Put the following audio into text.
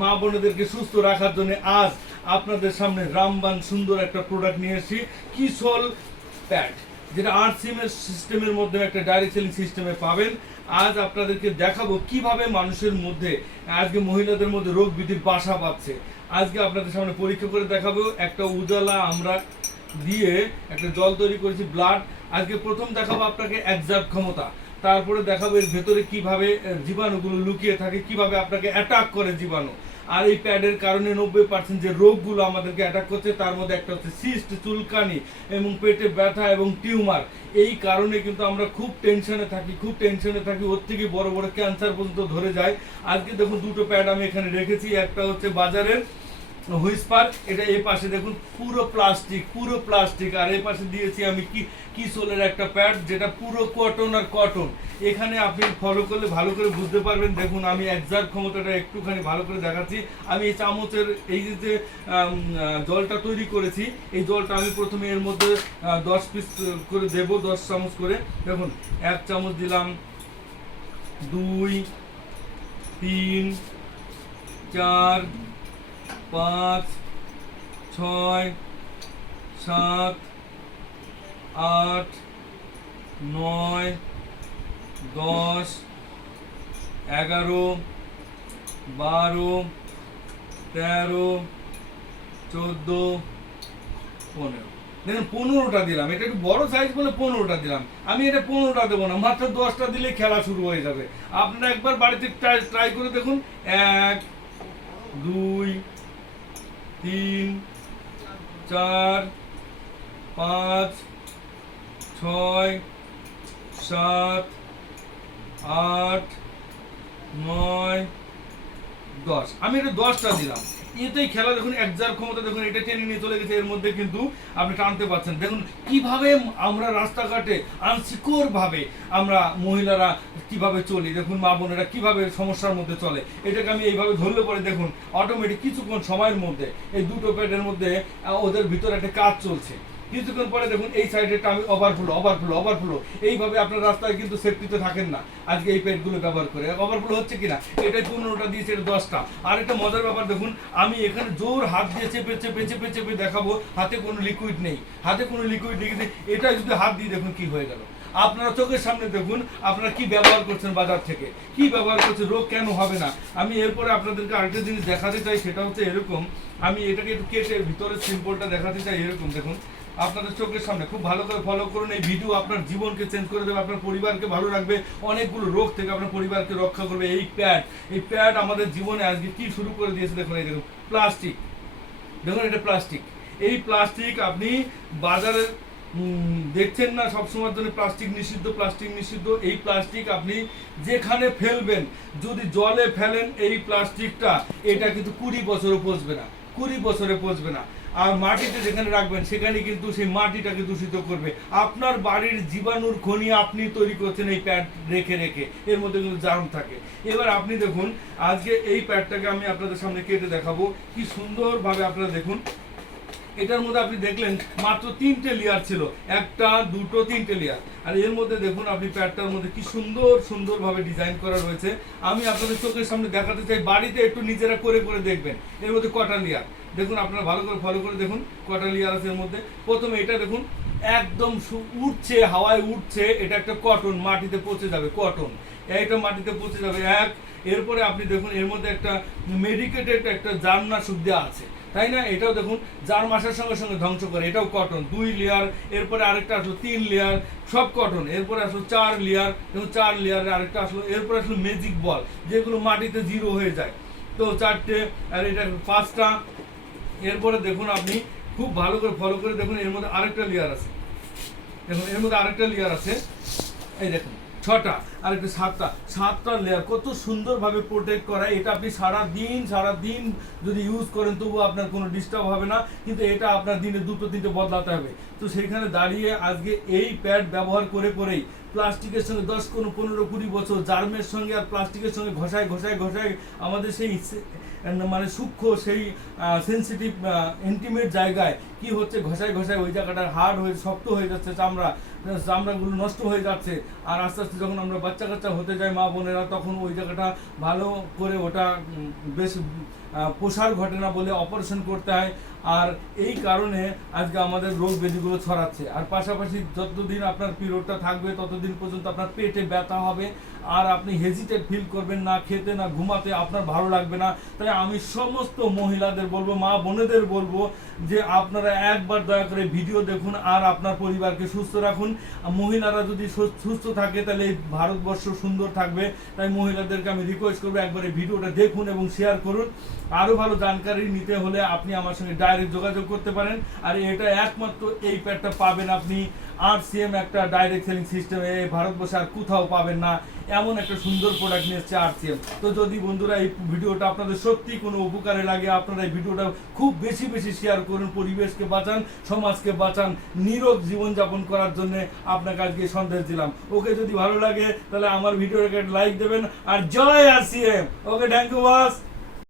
মা বোনদেরকে সুস্থ রাখার জন্য আজ আপনাদের সামনে রামবান সুন্দর একটা প্রোডাক্ট নিয়ে এসেছি, কিসল প্যাড, যেটা 8 সিস্টেমের মধ্যে একটা ডাইরেক্ট সেলিং সিস্টেমে পাবেন। আজ আপনাদেরকে দেখাবো কিভাবে মানুষের মধ্যে আজকে মহিলাদের মধ্যে রোগ ব্যাধির বাসা বাঁধছে। আজকে আপনাদের সামনে পরীক্ষা করে দেখাবো। একটা উজালা আমরা দিয়ে একটা জল তৈরি করেছি, ব্লাড। আজকে প্রথম দেখাবো আপনাকে এক্সাক্ট ক্ষমতা, তারপরে দেখাবো এর ভেতরে কিভাবে জীবাণুগুলো লুকিয়ে থাকে, কিভাবে আপনাকে অ্যাটাক করে জীবাণু। আর এই প্যাডের কারণে 90% যে রোগগুলো আমাদেরকে অ্যাটাক করছে তার মধ্যে একটা হচ্ছে সিস্ট, চুলকানি এবং পেটে ব্যথা এবং টিউমার। এই কারণে কিন্তু আমরা খুব টেনশনে থাকি, ওর থেকে বড় বড় ক্যান্সার পর্যন্ত ধরে যায়। আজকে দেখুন দুটো প্যাড আমি এখানে রেখেছি, একটা হচ্ছে বাজারের হুইসপার, এটা এই পাশে দেখুন পুরো প্লাস্টিক, আর এই পাশে দিয়েছি আমি কিসলের একটা প্যাড যেটা পুরো কটন আর কটন। এখানে আপনি ফলো করলে ভালো করে বুঝতে পারবেন। দেখুন আমি এক্সাক্ট ক্ষমতাটা একটুখানি ভালো করে দেখাচ্ছি। আমি এই চামচের এই যে জলটা তৈরি করেছি, এই জলটা আমি প্রথমে এর মধ্যে 10 পিস করে দেব, 10 চামচ করে। দেখুন 1 চামচ দিলাম, 2, 3, 4, 5, 6, 7, 8, 9, 10, 11, 12, 13, 14, 15। দেখুন 15টা দিলাম, এটা একটু বড় সাইজ বলে 15টা দিলাম। আমি এটা 15টা দেবো না, মাত্র 10টা দিলে খেলা শুরু হয়ে যাবে। আপনারা একবার বাড়িতে ট্রাই করে দেখুন। 1, 2, 3, 4, 5, 6, 7, 8, 9, 10। আমি এটা 10টা দিলাম। এতেই খেলা দেখুন এক্সাক্ট ক্ষমতা দেখুন, এটা টেনে নিয়ে চলে গেছে। এর মধ্যে কিন্তু আপনি টানতে পারছেন। দেখুন কিভাবে আমরা রাস্তাঘাটে আনসিকিউর ভাবে আমরা মহিলারা কিভাবে চলি, দেখুন মা বোনেরা কিভাবে সমস্যার মধ্যে চলে। এটাকে আমি এইভাবে ধরলে পরে দেখুন অটোমেটিক কিছুক্ষণ সময়ের মধ্যে এই দুটো প্যাডের মধ্যে ওদের ভিতরে একটা কাজ চলছে। কিছুক্ষণ পরে দেখুন এই সাইডেটা আমি ওভারফ্লো। এইভাবে আপনার রাস্তায় কিন্তু সেফটিতে থাকেন না আজকে এই প্যাডগুলো ব্যবহার করে। ওভারফ্লো হচ্ছে কিনা, এটা 15টা দিয়েছে, এটা 10টা। আর একটা মজার ব্যাপার দেখুন, আমি এখানে জোর হাত দিয়ে চেপে দেখাবো। হাতে কোনো লিকুইড নেই, এটা যদি হাত দিয়ে দেখুন কি হয়ে গেল। আপনারা চোখের সামনে দেখুন আপনারা কি ব্যবহার করছেন, বাজার থেকে কি ব্যবহার করছেন, রোগ কেন হবে না। আমি এরপরে আপনাদেরকে আরেকটা জিনিস দেখাতে চাই, সেটা হচ্ছে এরকম। আমি এটাকে একটু কেটে ভিতরে সিম্পলটা দেখাতে চাই। এরকম দেখুন আপনাদের চোখের সামনে, খুব ভালো করে ফলো করুন। এই ভিডিও আপনার জীবনকে চেঞ্জ করে দেবে, আপনার পরিবারকে ভালো রাখবে, অনেকগুলো রোগ থেকে আপনার পরিবারকে রক্ষা করবে। এই প্যাড আমাদের জীবনে আজকে কি শুরু করে দিয়েছে দেখুন। এই দেখুন প্লাস্টিক, দেখুন এটা প্লাস্টিক। এই প্লাস্টিক আপনি বাজারে দেখছেন না, সবসময়ের জন্য প্লাস্টিক নিষিদ্ধ। এই প্লাস্টিক আপনি যেখানে ফেলবেন, যদি জলে ফেলেন এই প্লাস্টিকটা, এটা কিন্তু 20 বছরে পচবে না। আর মাটিতে যেখানে রাখবেন সেখানে কিন্তু সেই মাটিটাকে দূষিত করবে। আপনার বাড়ির জীবাণুর খনি আপনি তৈরি করছেন এই প্যাড রেখে, এর মধ্যে কিন্তু জার্ম থাকে। এবার আপনি দেখুন আজকে এই প্যাডটাকে আমি আপনাদের সামনে কেটে দেখাবো, কি সুন্দরভাবে আপনারা দেখুন। এটার মধ্যে আপনি দেখলেন মাত্র 3টে লেয়ার ছিল, 1, 2, 3টে লেয়ার। আর এর মধ্যে দেখুন আপনি প্যাডটার মধ্যে কি সুন্দরভাবে ডিজাইন করা রয়েছে। আমি আপনাদের চোখের সামনে দেখাতে চাই, বাড়িতে একটু নিজেরা করে দেখবেন। এর মধ্যে কটা লেয়ার দেখুন, আপনারা ভালো করে ফলো করে দেখুন কটা লেয়ার আছে এর মধ্যে। প্রথমে এটা দেখুন একদম উঠছে, হাওয়ায় উঠছে, এটা একটা কটন, মাটিতে পচে যাবে কটন, এটা মাটিতে পচে যাবে। এরপরে আপনি দেখুন এর মধ্যে একটা মেডিকেটেড একটা জার্মনাশক দেওয়া আছে, তাই না? এটাও দেখুন জার্ম আসার সঙ্গে ধ্বংস করে, এটাও কটন। 2 লেয়ার, এরপরে আরেকটা আসলো 3 লেয়ার, সব কটন। এরপরে আসলো 4 লেয়ার, দেখুন 4 লেয়ারে আরেকটা আসলো। এরপরে আসলো ম্যাজিক বল, যেগুলো মাটিতে জিরো হয়ে যায়, তো 4টে, আর এটা 5টা। এরপরে দেখুন আপনি খুব ভালো করে ফলো করে দেখুন এর মধ্যে আরেকটা লেয়ার আছে, দেখুন এর মধ্যে আরেকটা লেয়ার আছে। এই দেখুন 6টা, আর একটা 7টা লেয়ার, কত সুন্দরভাবে প্রোটেক্ট করা। এটা আপনি সারাদিন যদি ইউজ করেন তবু আপনার কোনো ডিস্টার্ব হবে না, কিন্তু এটা আপনার দিনে 2-3টে বদলাতে হবে। তো সেখানে দাঁড়িয়ে আজকে এই প্যাড ব্যবহার করেই প্লাস্টিকের সঙ্গে 10, 15, 20 বছর জার্মের সঙ্গে আর প্লাস্টিকের সঙ্গে ঘষায় আমাদের সেই মানে সূক্ষ্ম, সেই সেন্সিটিভ ইন্টিমেট জায়গায় কি হচ্ছে, ঘষায় ওই জায়গাটা হার্ড হয়ে শক্ত হয়ে যাচ্ছে, চামড়াগুলো নষ্ট হয়ে যাচ্ছে। আর আস্তে আস্তে যখন আমরা বাচ্চা কাচ্চা হতে যাই মা বোনেরা, তখন ওই জায়গাটা ভালো করে ওটা বেশ প্রসার ঘটে না বলে অপারেশন করতে হয়। আর এই কারণে আজকে আমাদের রোগ ব্যাধিগুলো ছড়াচ্ছে। আর পাশাপাশি যতদিন আপনার পিরিয়ডটা থাকবে ততদিন পর্যন্ত আপনার পেটে ব্যথা হবে, আর আপনি হেজিটেট ফিল করবেন, না খেতে না ঘুমাতে, আপনার ভালো লাগবে না। তাই আমি সমস্ত মহিলাদের বলবো, মা বোনেদের বলবো যে আপনারা একবার দয়া করে ভিডিও দেখুন আর আপনার পরিবারকে সুস্থ রাখুন। মহিলারা যদি সুস্থ থাকে তাহলে এই ভারতবর্ষ সুন্দর থাকবে। তাই মহিলাদেরকে আমি রিকোয়েস্ট করবো একবার এই ভিডিওটা দেখুন এবং শেয়ার করুন। আরও ভালো জানকারি নিতে হলে আপনি আমার সঙ্গে ডাইরেক্ট যোগাযোগ করতে পারেন। আর এটা একমাত্র এই প্যাডটা পাবেন আপনি RCM একটা ডাইরেক্ট সেলিং সিস্টেমে, ভারতবর্ষে আর কোথাও পাবেন না। এমন একটা সুন্দর প্রোডাক্ট নিয়ে এসছে RCM। তো যদি বন্ধুরা এই ভিডিওটা আপনাদের সত্যি কোনো উপকারে লাগে, আপনারা এই ভিডিওটা খুব বেশি বেশি শেয়ার করুন। পরিবেশকে বাঁচান, সমাজকে বাঁচান, নিরোগ জীবনযাপন করার জন্য আপনাকে আজকে সন্দেশ দিলাম। ওকে, যদি ভালো লাগে তাহলে আমার ভিডিওটাকে লাইক দেবেন। আর জয় RCM। Okay, thank you boss.